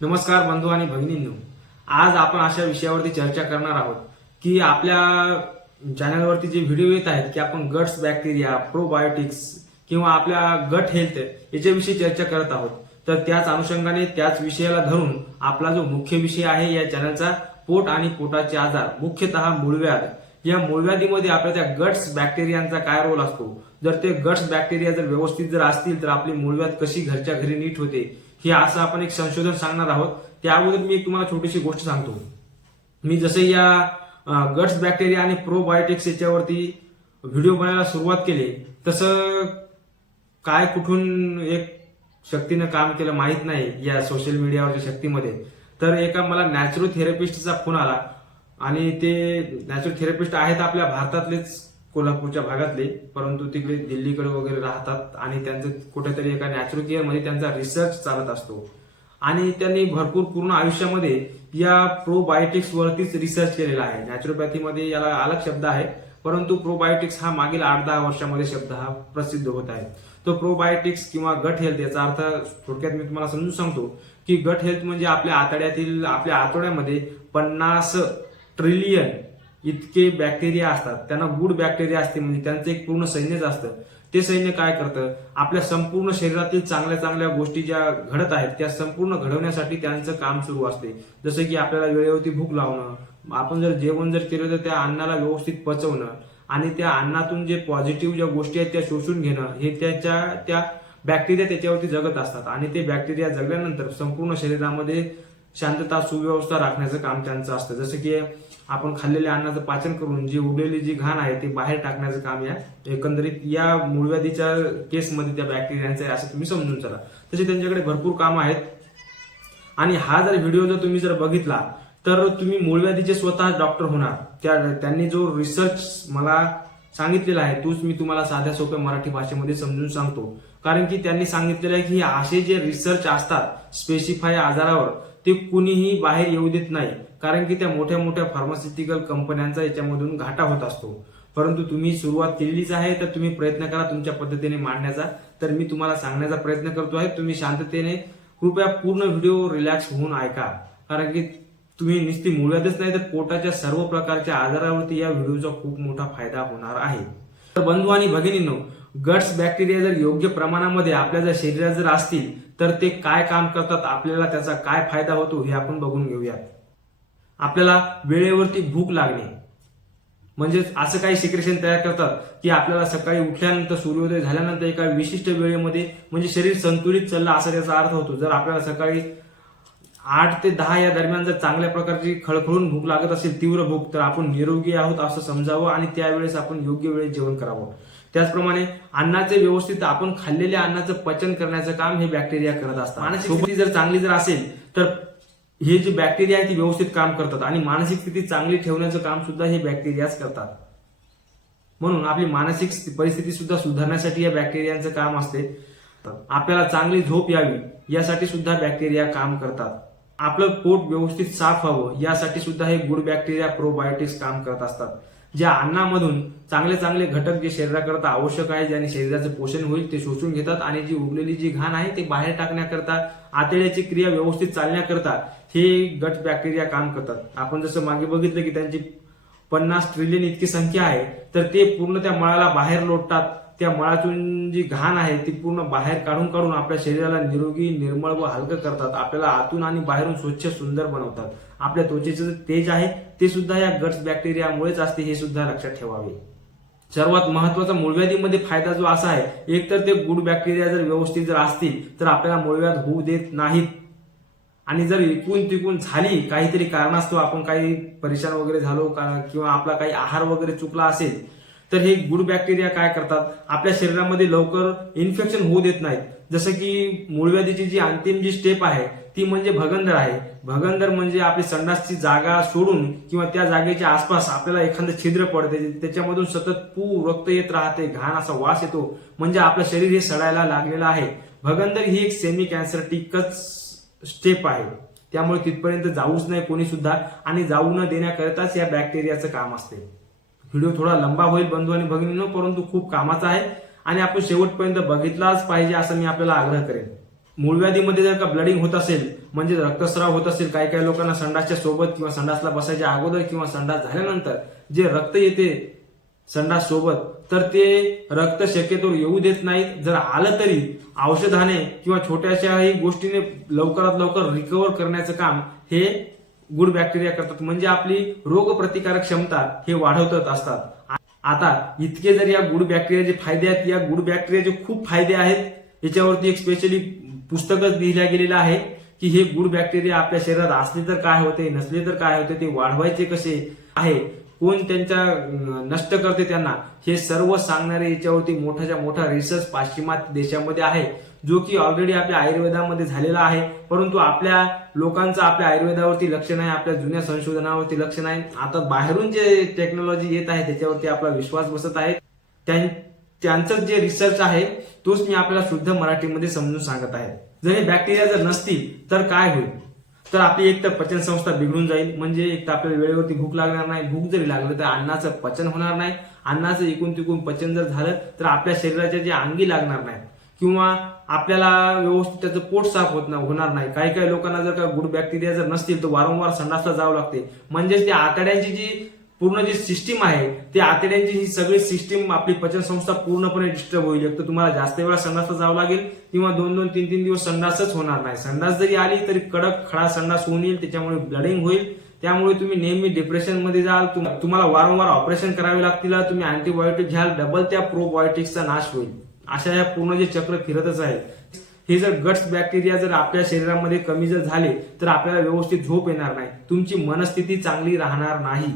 नमस्कार बंधू आणि भगिनींनो. आज आपण अशा विषयावरती चर्चा करणार आहोत की आपल्या चॅनलवरती जे व्हिडिओ येत आहेत की आपण गट्स बॅक्टेरिया प्रोबायोटिक्स किंवा आपल्या गट हेल्थ याच्याविषयी चर्चा करत आहोत. तर त्याच अनुषंगाने त्याच विषयाला धरून आपला जो मुख्य विषय आहे या चॅनलचा पोट आणि पोटाचे आजार मुख्यतः मूळव्याध. या मूळव्याधीमध्ये आपल्या त्या गट्स बॅक्टेरियांचा काय रोल असतो? जर ते गट्स बॅक्टेरिया जर व्यवस्थित जर असतील तर आपली मूळव्याध कशी घरच्या घरी नीट होते? हे असं आपण एक संशोधन सांगणार आहोत. त्या अगोदर मी तुम्हाला छोटीशी गोष्ट सांगतो. मी जसे या गट्स बॅक्टेरिया आणि प्रोबायोटिक्स याच्यावरती व्हिडिओ बनायला सुरुवात केली तसं काय कुठून एक शक्तीनं काम केलं माहीत नाही या सोशल मीडियावरच्या शक्तीमध्ये. तर एका मला नॅचरल थेरपिस्टचा फोन आला आणि ते नॅचरल थेरपिस्ट आहेत आपल्या भारतातलेच कोल्हापूरच्या भागातले परंतु तिकडे दिल्लीकडे वगैरे राहतात आणि त्यांचं कुठेतरी एका नॅचरलमध्ये त्यांचा रिसर्च चालत असतो. आणि त्यांनी भरपूर पूर्ण आयुष्यामध्ये या प्रोबायोटिक्स वरतीच रिसर्च केलेला आहे. नॅचरोपॅथीमध्ये याला अलग शब्द आहे परंतु प्रोबायोटिक्स हा मागील आठ दहा वर्षामध्ये शब्द हा प्रसिद्ध होत आहे. तो प्रोबायोटिक्स किंवा गट हेल्थ याचा अर्थ थोडक्यात मी तुम्हाला समजून सांगतो की गट हेल्थ म्हणजे आपल्या आतड्यातील आपल्या आतड्यामध्ये पन्नास ट्रिलियन इतके बॅक्टेरिया असतात. त्यांना गुड बॅक्टेरिया असते म्हणजे त्यांचं एक पूर्ण सैन्यच असतं. ते सैन्य काय करतं? आपल्या संपूर्ण शरीरातील चांगल्या चांगल्या गोष्टी ज्या घडत आहेत त्या संपूर्ण घडवण्यासाठी त्यांचं काम सुरू असते. जसं की आपल्याला वेळेवरती भूक लावणं आपण जर जेवण जर केलं तर त्या अन्नाला व्यवस्थित पचवणं आणि त्या अन्नातून जे पॉझिटिव्ह ज्या गोष्टी आहेत त्या शोषून घेणं हे त्याच्या त्या बॅक्टेरिया त्याच्यावरती जगत असतात आणि ते बॅक्टेरिया जगल्यानंतर संपूर्ण शरीरामध्ये शांतता सुव्यवस्था राखण्याचं काम त्यांचं असतं. जसं की आपण खाल्लेल्या अन्नाचं पाचन करून जी उरलेली जी घाण आहे ते बाहेर टाकण्याचं काम या एकंदरीत या मूळव्याधीच्या केसमध्ये त्या बॅक्टेरियांचं आहे असं तुम्ही समजून चला. तसे त्यांच्याकडे भरपूर काम आहेत. आणि हा जर व्हिडिओ जर तुम्ही जर बघितला तर तुम्ही मूळव्याधीचे स्वतः डॉक्टर होणार. त्या त्यांनी जो रिसर्च मला सांगितलेला आहे तोच मी तुम्हाला साध्या सोप्या मराठी भाषेमध्ये समजून सांगतो. कारण की त्यांनी सांगितलेलं आहे की असे जे रिसर्च असतात स्पेसिफाय आजारावर ते कुणीही बाहेर येऊ देत नाही. कारण की त्या मोठ्या मोठ्या फार्मास्युटिकल कंपन्यांचा याच्यामधून घाटा होत असतो. परंतु तुम्ही सुरुवात केलेलीच आहे तर तुम्ही प्रयत्न करा तुमच्या पद्धतीने मांडण्याचा. तर मी तुम्हाला सांगण्याचा प्रयत्न करतो आहे तुम्ही शांततेने कृपया पूर्ण व्हिडिओ रिलॅक्स होऊन ऐका. कारण की तुम्ही नुसती मुळव्यातच नाही तर पोटाच्या सर्व प्रकारच्या आजारावरती या व्हिडिओचा खूप मोठा फायदा होणार आहे. तर बंधू आणि भगिनींनो गट्स बॅक्टेरिया जर योग्य प्रमाणामध्ये आपल्या जर शरीरात जर असतील तर ते काय काम करतात आपल्याला त्याचा काय फायदा होतो हे आपण बघून घेऊयात. आपल्याला वेळेवरती भूक लागणे. म्हणजे असं काही सिक्रेशन तयार करतात की आपल्याला सकाळी उठल्यानंतर सूर्योदय झाल्यानंतर एका विशिष्ट वेळेमध्ये म्हणजे शरीर संतुलित चाललं असा त्याचा अर्थ होतो. जर आपल्याला सकाळी आठ ते दहा या दरम्यान जर चांगल्या प्रकारची खळखळून भूक लागत असेल तीव्र भूक तर आपण निरोगी आहोत असं समजावं आणि त्यावेळेस आपण योग्य वेळेत जेवण करावं. त्याचप्रमाणे अन्नाचे व्यवस्थित आपण खाल्लेल्या अन्नाचं पचन करण्याचं काम हे बॅक्टेरिया करत असतात. स्थिती जर चांगली जर असेल तर हे जे बॅक्टेरिया आहे ती व्यवस्थित काम करतात आणि मानसिक स्थिती चांगली ठेवण्याचं काम सुद्धा हे बॅक्टेरियाच करतात. म्हणून आपली मानसिक परिस्थिती सुद्धा सुधारण्यासाठी या बॅक्टेरियांचं काम असते. आपल्याला चांगली झोप यावी यासाठी सुद्धा बॅक्टेरिया काम करतात. आपलं पोट व्यवस्थित साफ व्हावं यासाठी सुद्धा हे गुड बॅक्टेरिया प्रोबायोटिक्स काम करत असतात. ज्या अन्नामधून चांगले चांगले घटक जे शरीराकरता आवश्यक आहे ज्याने शरीराचं पोषण होईल ते शोषून घेतात आणि जी उरलेली जी घाण आहे ते बाहेर टाकण्याकरता आतड्याची क्रिया व्यवस्थित चालण्याकरता हे गट बॅक्टेरिया काम करतात. आपण जसं मागे बघितलं की त्यांची पन्नास ट्रिलियन इतकी संख्या आहे तर ते पूर्ण त्या मळाला बाहेर लोटतात. त्या मळातून जी घाण आहे ती पूर्ण बाहेर काढून काढून आपल्या शरीराला निरोगी निर्मळ व हलकं करतात. आपल्याला आतून आणि बाहेरून स्वच्छ सुंदर बनवतात. आपल्या त्वचेचं जे तेज आहे ते सुद्धा या गट्स बॅक्टेरियामुळेच असते हे सुद्धा लक्षात ठेवावे. सर्वात महत्त्वाचा मूळव्याधीमध्ये फायदा जो असा आहे एक तर ते गुड बॅक्टेरिया जर व्यवस्थित जर असतील तर आपल्याला मूळव्याध होऊ देत नाहीत. आणि जर इकून तिकून झाली काहीतरी कारणास्तव आपण काही परेशान वगैरे झालो का किंवा आपला काही आहार वगैरे चुकला असेल तर हे गुड बॅक्टेरिया काय करतात? आपल्या शरीरामध्ये लवकर इन्फेक्शन होऊ देत नाहीत. जसं की मूळव्याधीची जी अंतिम जी स्टेप आहे ती म्हणजे भगंदर आहे. भगंदर म्हणजे आपली संडासची जागा सोडून किंवा त्या जागेच्या आसपास आपल्याला एखादं छिद्र पडते त्याच्यामधून सतत पू रक्त येत राहते घाण असा वास येतो. म्हणजे आपलं शरीर हे सडायला लागलेलं आहे. भगंदर ही एक सेमी कॅन्सरटिकच स्टेप आहे. त्यामुळे तिथपर्यंत जाऊच नाही कोणी सुद्धा आणि जाऊ न देण्याकरिताच या बॅक्टेरियाचं काम असते. व्हिडिओ थोडा लंबा होईल बंधू आणि भगिनींनो परंतु खूप कामाचा आहे आणि आपण शेवटपर्यंत बघितलाच पाहिजे असं मी आपल्याला आग्रह करेन. मूळव्याधीमध्ये जर का ब्लडिंग होत असेल म्हणजे रक्तस्राव होत असेल काही काही लोकांना संडासच्या सोबत किंवा संडासला बसायच्या अगोदर किंवा संडास झाल्यानंतर जे रक्त येते संडास सोबत तर ते रक्त शक्यतो येऊ देत नाहीत. जर आलं तरी औषधाने किंवा छोट्याशाही गोष्टीने लवकरात लवकर रिकवर करण्याचं काम हे गुड बॅक्टेरिया करतात. म्हणजे आपली रोगप्रतिकारक क्षमता हे वाढवतच असतात. आता इतके जर या गुड बॅक्टेरियाचे फायदे आहेत या गुड बॅक्टेरियाचे खूप फायदे आहेत. याच्यावरती एक स्पेशली पुस्तकच लिहिल्या गेलेलं आहे की हे गुड बॅक्टेरिया आपल्या शरीरात असले तर काय होते नसले तर काय होते ते वाढवायचे कसे आहे कोण त्यांच्या नष्ट करते त्यांना हे सर्व सांगणारे याच्यावरती मोठ्याच्या मोठा रिसर्च पाश्चिमात्य देशामध्ये आहे जो की ऑलरेडी आपल्या आयुर्वेदामध्ये झालेला आहे परंतु आपल्या लोकांचं आपल्या आयुर्वेदावरती लक्ष नाही आपल्या जुन्या संशोधनावरती लक्ष नाही. आता बाहेरून जे टेक्नॉलॉजी येत आहे त्याच्यावरती आपला विश्वास बसत आहे. त्यां- त्यांचं जे रिसर्च आहे तोच मी आपल्याला शुद्ध मराठीमध्ये समजून सांगत आहे. जर हे बॅक्टेरिया जर नसतील तर काय होईल? तर आपली एक तर पचन संस्था बिघडून जाईल. म्हणजे एक तर आपल्याला वेळेवरती भूक लागणार नाही. भूक जरी लागलं तर अन्नाचं पचन होणार नाही. अन्नाचं एकूण तिकून पचन जर झालं तर आपल्या शरीराच्या जे अंगी लागणार नाही किंवा आपल्याला व्यवस्थित त्याचं पोट साफ होत नाही होणार नाही. काही काही लोकांना जर का गुड बॅक्टेरिया जर नसतील तर वारंवार संडासला जावं लागते. म्हणजेच त्या आतड्यांची जी पूर्ण जी सिस्टीम आहे ते आतड्यांची ही सगळी सिस्टीम आपली पचन संस्था पूर्णपणे डिस्टर्ब होईल. एक तर तुम्हाला जास्त वेळा संडासला जावं लागेल किंवा दोन दोन तीन तीन दिवस संडासच होणार नाही. संडास जरी आली तरी कडक खडा संडास होऊन येईल त्याच्यामुळे ब्लडिंग होईल. त्यामुळे तुम्ही नेहमी डिप्रेशनमध्ये जाल. तुम्हाला वारंवार ऑपरेशन करावे लागतील. तुम्ही अँटीबायोटिक घ्याल. डबल त्या प्रोबायोटिक्सचा नाश होईल. अशा या पूर्ण जे चक्र फिरतच आहे हे जर गट्स बॅक्टेरिया जर आपल्या शरीरामध्ये कमी जर झाले तर आपल्याला व्यवस्थित झोप येणार नाही. तुमची मनस्थिती चांगली राहणार नाही.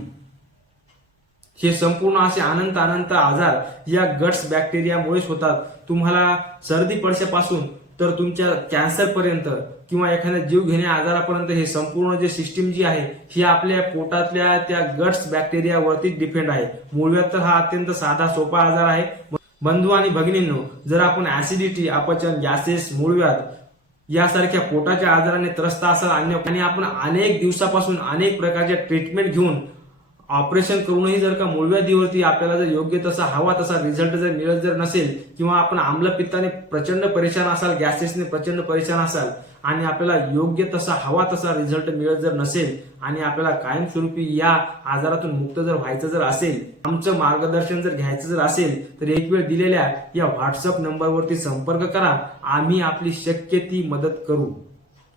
हे संपूर्ण असे अनंत अनंत आजार या गट्स बॅक्टेरियामुळेच होतात. तुम्हाला सर्दी पडशापासून तर तुमच्या कॅन्सर पर्यंत किंवा एखाद्या जीव घेण्या आजारापर्यंत हे संपूर्ण जे सिस्टीम जी आहे ही आपल्या पोटातल्या त्या गट्स बॅक्टेरियावरती डिपेंड आहे. मुळव्यात तर हा अत्यंत साधा सोपा आजार आहे. बंधू आणि भगिनींनो जर आपण ऍसिडिटी अपचन गॅसेस मूळव्याध यासारख्या पोटाच्या आजाराने त्रस्त असाल आणि आपण अनेक दिवसापासून अनेक प्रकारच्या ट्रीटमेंट घेऊन ऑपरेशन करूनही जर का मूळव्याधीवरती आपल्याला जर योग्य तसा हवा तसा रिझल्ट जर मिळत जर नसेल किंवा आपण आम्लपित्ताने प्रचंड परेशान असाल गॅसेसने प्रचंड परेशान असाल आणि आपल्याला योग्य तसा हवा तसा रिझल्ट मिळत जर नसेल आणि आपल्याला कायमस्वरूपी या आजारातून मुक्त जर व्हायचं जर असेल आमचं मार्गदर्शन जर घ्यायचं जर असेल तर एक वेळ दिलेल्या या व्हॉट्सअप नंबरवरती संपर्क करा. आम्ही आपली शक्य ती मदत करू.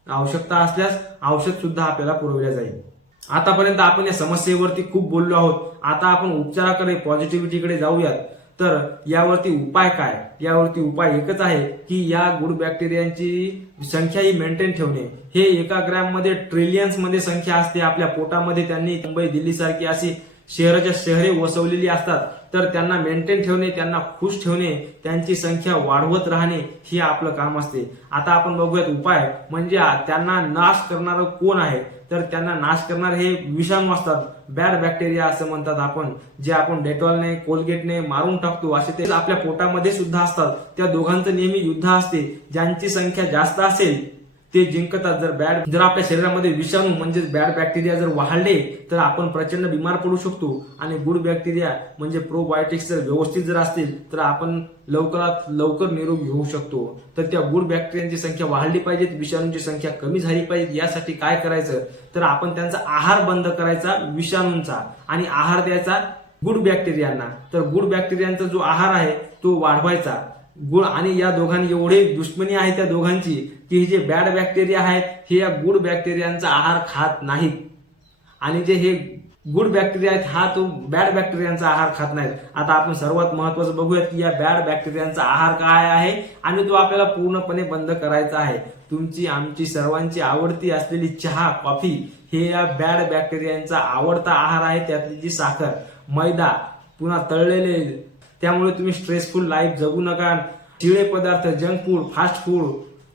आवश्यकता असल्यास औषध सुद्धा आपल्याला पुरवल्या जाईल. आतापर्यंत आपण या समस्येवरती खूप बोललो आहोत. आता आपण उपचाराकडे पॉझिटिव्हिटीकडे जाऊयात. तर यावरती उपाय काय? यावरती उपाय एकच आहे की या गुड बॅक्टेरियांची संख्या ही मेंटेन ठेवणे. हे एका ग्रॅममध्ये ट्रिलियन्समध्ये संख्या असते. आपल्या पोटामध्ये त्यांनी मुंबई दिल्ली सारखी अशी शहराच्या शहरे वसवलेली असतात. तर त्यांना मेंटेन ठेवणे त्यांना खुश ठेवणे त्यांची संख्या वाढवत राहणे हे आपलं काम असते. आता आपण बघूयात उपाय. म्हणजे त्यांना नाश करणारं कोण आहे? तर त्यांना नाश करणारे हे विषाणू असतात. बॅड बॅक्टेरिया असं म्हणतात आपण. जे आपण डेटॉलने कोलगेटने मारून टाकतो. असे ते आपल्या पोटामध्ये सुद्धा असतात. त्या दोघांचं नेहमी युद्ध असते. ज्यांची संख्या जास्त असेल ते जिंकतात. जर बॅड जर आपल्या शरीरामध्ये विषाणू म्हणजेच बॅड बॅक्टेरिया जर वाढले तर आपण प्रचंड बिमार पडू शकतो. आणि गुड बॅक्टेरिया म्हणजे प्रोबायोटिक्स जर व्यवस्थित जर असतील तर आपण लवकरात लवकर निरोगी होऊ शकतो. तर त्या गुड बॅक्टेरियांची संख्या वाढली पाहिजे विषाणूंची संख्या कमी झाली पाहिजे यासाठी काय करायचं? तर आपण त्यांचा आहार बंद करायचा विषाणूंचा आणि आहार द्यायचा गुड बॅक्टेरियांना तर गुड बॅक्टेरियांचा जो आहार आहे तो वाढवायचा. गुड आणि या दोघांनी एवढे दुश्मनी आहे त्या दोघांची की हे जे बॅड बॅक्टेरिया आहेत हे या गुड बॅक्टेरियांचा आहार खात नाहीत. आणि जे हे गुड बॅक्टेरिया आहेत हा तो बॅड बॅक्टेरियांचा आहार खात नाहीत. आता आपण सर्वात महत्वाचं बघूयात की या बॅड बॅक्टेरियांचा आहार काय आहे आणि तो आपल्याला पूर्णपणे बंद करायचा आहे. तुमची आमची सर्वांची आवडती असलेली चहा कॉफी हे या बॅड बॅक्टेरियांचा आवडता आहार आहे त्यातली जी साखर मैदा पुन्हा तळलेले त्यामुळे तुम्ही स्ट्रेसफुल लाईफ जगू नका. चिळे पदार्थ जंक फूड फास्ट फूड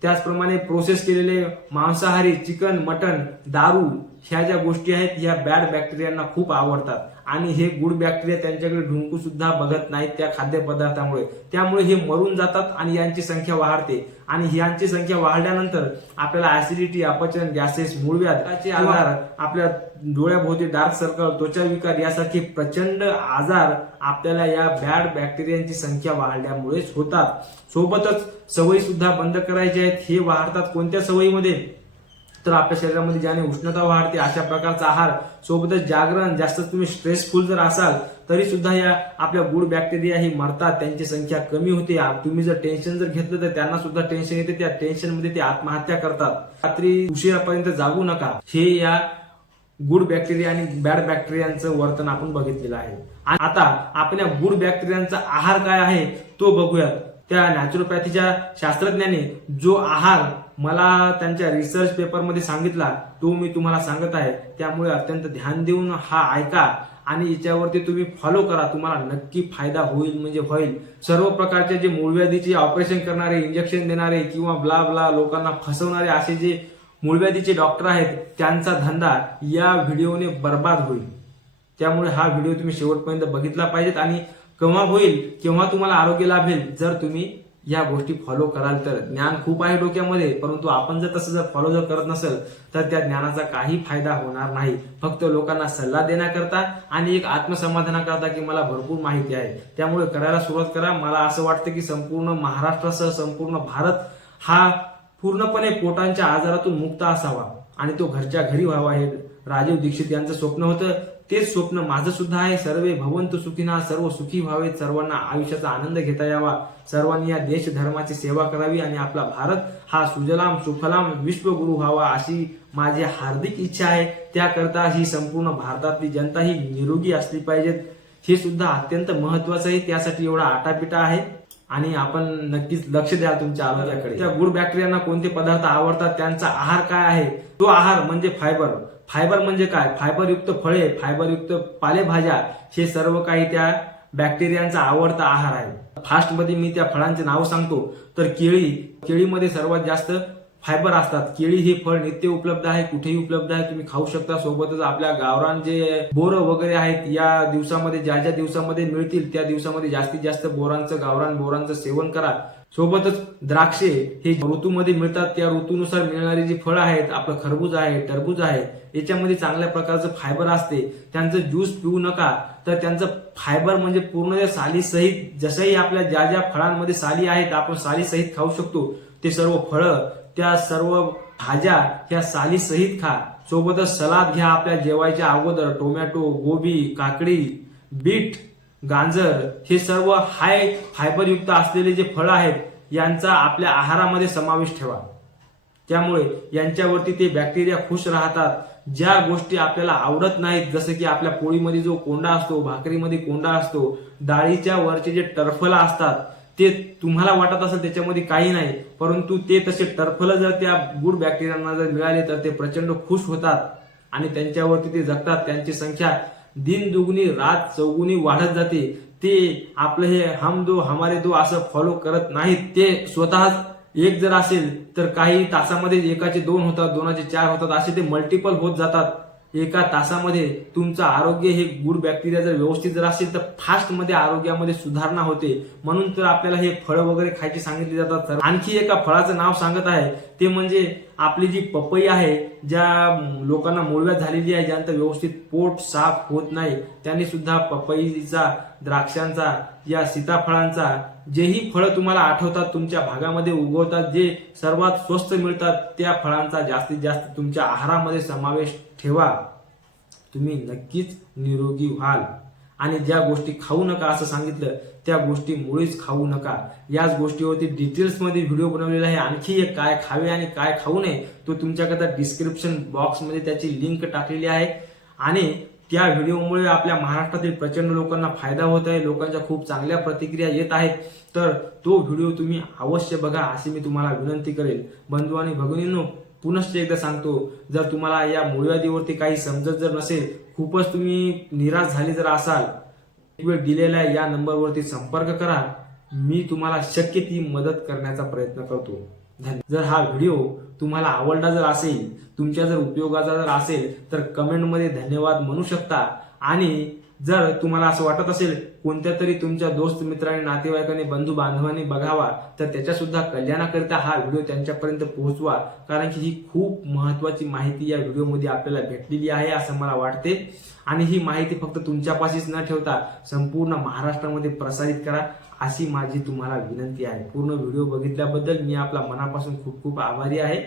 त्याचप्रमाणे प्रोसेस केलेले मांसाहारी चिकन मटन दारू ह्या ज्या गोष्टी आहेत ह्या बॅड बॅक्टेरियांना खूप आवडतात. आणि हे गुड बॅक्टेरिया त्यांच्याकडे ढुंकू सुद्धा बघत नाहीत त्या खाद्यपदार्थामुळे. त्यामुळे हे मरून जातात आणि यांची संख्या वाढते. आणि यांची संख्या वाढल्यानंतर आपल्याला ऍसिडिटी अपचन गॅसेस मूळव्याधाचे आजार. आपल्या डोळ्याभोवती डार्क सर्कल त्वचा विकार यासारखे प्रचंड आजार आपल्याला या बॅड बॅक्टेरियांची संख्या वाढल्यामुळेच होतात. सोबतच सवयी सुद्धा बंद करायच्या आहेत. हे वाढतात कोणत्या सवयीमध्ये? तर आपल्या शरीरामध्ये ज्याने उष्णता वाढते अशा प्रकारचा आहार सोबतच जागरण जास्त तुम्ही स्ट्रेसफुल जर असाल तरी सुद्धा या आपल्या गुड बॅक्टेरिया ही मरतात त्यांची संख्या कमी होते. तुम्ही जर टेन्शन जर घेतलं तर त्यांना सुद्धा टेन्शन येते. त्या टेन्शनमध्ये ते आत्महत्या करतात. रात्री उशिरापर्यंत जागू नका. हे या गुड बॅक्टेरिया आणि बॅड बॅक्टेरियांचं वर्तन आपण बघितलेलं आहे. आता आपल्या गुड बॅक्टेरियांचा आहार काय आहे तो बघूयात. त्या नॅचरोपॅथीच्या शास्त्रज्ञाने जो आहार मला त्यांच्या रिसर्च पेपरमध्ये सांगितला तो मी तुम्हाला सांगत आहे. त्यामुळे अत्यंत ध्यान देऊन हा ऐका आणि याच्यावरती तुम्ही फॉलो करा. तुम्हाला नक्की फायदा होईल म्हणजे होईल. सर्व प्रकारचे जे मूळव्याधीचे ऑपरेशन करणारे इंजेक्शन देणारे किंवा ब्ला ब्ला लोकांना फसवणारे असे जे मूळव्याधीचे डॉक्टर आहेत त्यांचा धंदा या व्हिडिओने बर्बाद होईल. त्यामुळे हा व्हिडिओ तुम्ही शेवटपर्यंत बघितला पाहिजेत आणि केव्हा होईल केव्हा तुम्हाला आरोग्य लाभेल जर तुम्ही या गोष्टी फॉलो कराल तर ज्ञान खूप आहे डोक्यामध्ये परंतु आपण जर तसं जर फॉलो जर करत नसेल तर त्या ज्ञानाचा काही फायदा होणार नाही. फक्त लोकांना सल्ला देण्याकरता आणि एक आत्मसमाधानाकरता की मला भरपूर माहिती आहे. त्यामुळे करायला सुरुवात करा. मला असं वाटतं की संपूर्ण महाराष्ट्रासह संपूर्ण भारत हा पूर्णपणे पोटांच्या आजारातून मुक्त असावा आणि तो घरच्या घरी व्हावा हे राजीव दीक्षित यांचं स्वप्न होतं. तेच स्वप्न माझं सुद्धा आहे. सर्वे भवंतु सुखीना सर्व सुखी व्हावेत. सर्वांना आयुष्याचा आनंद घेता यावा. सर्वांनी या देश धर्माची सेवा करावी आणि आपला भारत हा सुजलाम सुफलाम विश्वगुरु व्हावा अशी माझी हार्दिक इच्छा आहे. त्याकरता ही संपूर्ण भारतातली जनता ही निरोगी असली पाहिजेत. हे सुद्धा अत्यंत महत्वाचं आहे. त्यासाठी एवढा आटापिटा आहे. आणि आपण नक्कीच लक्ष द्या तुमच्या आरोग्याकडे. त्या गुड बॅक्टेरियांना कोणते पदार्थ आवडतात त्यांचा आहार काय आहे? तो आहार म्हणजे फायबर. फायबर म्हणजे काय? फायबरयुक्त फळे फायबरयुक्त पालेभाज्या हे सर्व काही त्या बॅक्टेरियांचा आवडता आहार आहे. फास्टमध्ये मी त्या फळांचे नाव सांगतो. तर केळी केळीमध्ये सर्वात जास्त फायबर असतात. केळी हे फळ नित्य उपलब्ध आहे कुठेही उपलब्ध आहे. तुम्ही खाऊ शकता. सोबतच आपल्या गावरान जे बोर वगैरे आहेत या दिवसामध्ये ज्या ज्या दिवसामध्ये मिळतील त्या दिवसामध्ये जास्तीत जास्त बोरांचं गावरान बोरांचं सेवन करा. सोबतच द्राक्षे हे ऋतूमध्ये मिळतात त्या ऋतूनुसार मिळणारी जी फळं आहेत आपलं खरबूज आहे टरबूज आहे याच्यामध्ये चांगल्या प्रकारचं फायबर असते. त्यांचं ज्यूस पिऊ नका. तर त्यांचं फायबर म्हणजे पूर्ण त्या सालीसहित जसंही आपल्या ज्या ज्या फळांमध्ये साली आहेत आपण सालीसहित खाऊ शकतो. ते सर्व फळं त्या सर्व भाज्या ह्या साली सहित खा. सोबतच सलाद घ्या आपल्या जेवायच्या अगोदर. टोमॅटो गोबी काकडी बीट गाजर हे सर्व हाय फायबरयुक्त असलेले जे फळं आहेत यांचा आपल्या आहारामध्ये समावेश ठेवा. त्यामुळे यांच्यावरती ते बॅक्टेरिया खुश राहतात. ज्या गोष्टी आपल्याला आवडत नाहीत जसं की आपल्या पोळीमध्ये जो कोंडा असतो भाकरीमध्ये कोंडा असतो डाळीच्या वरचे जे टरफलं असतात ते तुम्हाला वाटत असेल त्याच्यामध्ये काही नाही परंतु ते तसे टरफलं जर त्या गुड बॅक्टेरियांना जर मिळाले तर ते प्रचंड खुश होतात आणि त्यांच्यावरती ते जगतात. त्यांची संख्या दिन दुगुनी रात चौगुनी वाढत जाते. ते आपलं हे हम दो हमारे दो असं फॉलो करत नाहीत. ते स्वतःच एक जर असेल तर काही तासामध्ये एकाचे दोन होतात दोनाचे चार होतात असे ते मल्टिपल होत जातात. एका तासामध्ये तुमचं आरोग्य हे गुड बॅक्टेरिया जर व्यवस्थित जर असेल तर फास्टमध्ये आरोग्यामध्ये सुधारणा होते. म्हणून तर आपल्याला हे फळं वगैरे खायची सांगितली जातात तर आणखी एका फळाचं नाव सांगत आहे. ते म्हणजे आपली जी पपई आहे ज्या लोकांना मुळव्यात झालेली आहे ज्यांचं व्यवस्थित पोट साफ होत नाही त्यांनी सुद्धा पपईचा द्राक्षांचा या सीताफळांचा जेही फळं तुम्हाला आठवतात तुमच्या भागामध्ये उगवतात जे सर्वात स्वस्त मिळतात त्या फळांचा जास्तीत जास्त तुमच्या आहारामध्ये समावेश ठेवा. तुम्ही नक्कीच निरोगी व्हाल. आणि ज्या गोष्टी खाऊ नका असं सांगितलं त्या गोष्टी मुळीच खाऊ नका. याच गोष्टीवरती डिटेल्समध्ये व्हिडिओ बनवलेला आहे. आणखी एक काय खावे आणि काय खाऊ नये तो तुमच्याकरता डिस्क्रिप्शन बॉक्समध्ये त्याची लिंक टाकलेली आहे. आणि त्या व्हिडिओमुळे आपल्या महाराष्ट्रातील प्रचंड लोकांना फायदा होत आहे. लोकांच्या खूप चांगल्या प्रतिक्रिया येत आहेत. तर तो व्हिडिओ तुम्ही अवश्य बघा अशी मी तुम्हाला विनंती करेल. बंधू आणि भगिनींनो पुनश्च एकदा सांगतो जर तुम्हाला या मूळव्याधीवरती काही समजत जर नसेल खूपच तुम्ही निराश झाले जर असाल एक वेळ दिलेल्या या नंबरवरती संपर्क करा. मी तुम्हाला शक्य ती मदत करण्याचा प्रयत्न करतो. जर हा व्हिडिओ तुम्हाला आवडला जर असेल तुमच्या जर उपयोगाचा जर असेल तर कमेंटमध्ये धन्यवाद म्हणू शकता. आणि जर तुम्हाला असं वाटत असेल कोणत्या तरी तुमच्या दोस्त मित्रांनी नातेवाईकांनी बंधू बांधवांनी बघावा तर त्याच्या सुद्धा कल्याणाकरिता हा व्हिडिओ त्यांच्यापर्यंत पोहोचवा. कारण की ही खूप महत्वाची माहिती या व्हिडिओमध्ये आपल्याला भेटलेली आहे असं मला वाटते. आणि ही माहिती फक्त तुमच्यापाशीच न ठेवता संपूर्ण महाराष्ट्रामध्ये प्रसारित करा अशी माझी तुम्हाला विनंती आहे. पूर्ण व्हिडिओ बघितल्याबद्दल मी आपला मनापासून खूप खूप आभारी आहे.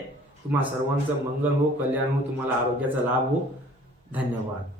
तुम्हा सर्वांचं मंगल हो कल्याण हो तुम्हाला आरोग्याचा लाभ हो. धन्यवाद.